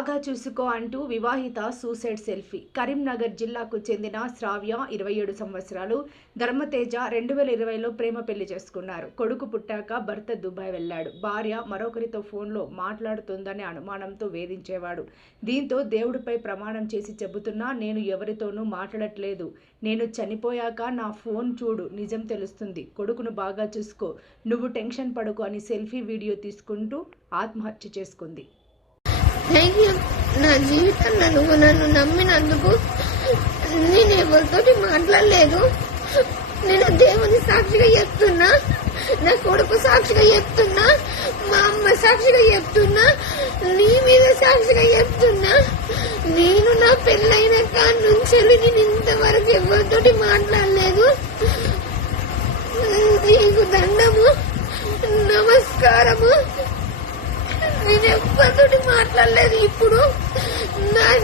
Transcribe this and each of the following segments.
బాగా చూసుకో అంటూ వివాహిత సూసైడ్ సెల్ఫీ. కరీంనగర్ జిల్లాకు చెందిన శ్రావ్య 27 సంవత్సరాలు, ధర్మతేజ 2020లో ప్రేమ పెళ్లి చేసుకున్నారు. కొడుకు పుట్టాక భర్త దుబాయ్ వెళ్లాడు. భార్య మరొకరితో ఫోన్లో మాట్లాడుతుందనే అనుమానంతో వేధించేవాడు. దీంతో దేవుడిపై ప్రమాణం చేసి చెబుతున్నా, నేను ఎవరితోనూ మాట్లాడట్లేదు, నేను చనిపోయాక నా ఫోన్ చూడు, నిజం తెలుస్తుంది, కొడుకును బాగా చూసుకో, నువ్వు టెన్షన్ పడకు అని సెల్ఫీ వీడియో తీసుకుంటూ ఆత్మహత్య చేసుకుంది. Thank you. నా జీవితంలో నువ్వు నన్ను నమ్మినందుకు. నేను ఎవరితోటి మాట్లాడలేదు. నేను దేవుని సాక్షిగా చెప్తున్నా, నా కొడుకు సాక్షిగా చెప్తున్నా, మా అమ్మ సాక్షిగా చెప్తున్నా, నీ మీద సాక్షిగా చెప్తున్నా. నేను నా పెళ్ళైన కాడి నుంచి నేను ఇంతవరకు ఎవరితోటి మాట్లాడలేదు. నీకు దండము, నమస్కారము. నేను ఎవ్వరితోటి మాట్లాడలేదు. ఇప్పుడు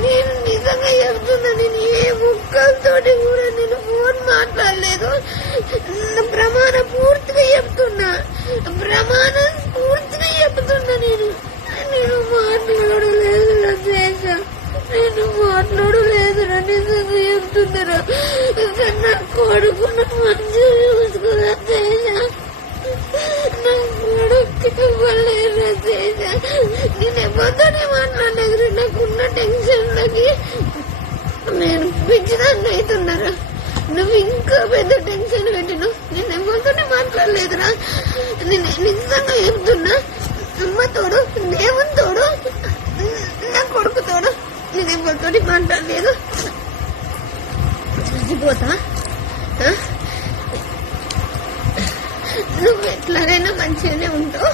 నేను నిజంగా చెప్తున్నా, నేను ఏ ముక్కలతోటి కూడా నేను ఫోన్ మాట్లాడలేదు. ప్రమాణ పూర్తిగా చెప్తున్నా, ప్రమాణం పూర్తిగా చెప్తున్నా. నేను మాట్లాడలేదు రజేష, నేను మాట్లాడలేదు. నిజంగా చెప్తున్నారా? నా కొడుకును మంచిగా చూసుకో రజేష, నా కొడుకు ఇవ్వలేదు రజేష. నేను ఎవరితోనే మాట్లాడలేదు. నాకున్న టెన్షన్లకి నేను పిచ్చిదాన్ని అవుతున్నారా? నువ్వు ఇంకా పెద్ద టెన్షన్ పెట్టిను. నేను ఎవరితోనే మాట్లాడలేదురా. నేను నిజంగా చెప్తున్నా, అమ్మ తోడు, దేవుని తోడు, నా కొడుకు తోడు, నేను ఎవరితోటి మాట్లాడలేదు. చచ్చిపోతా. నువ్వు ఎట్లాగైనా మంచిగానే ఉంటావు.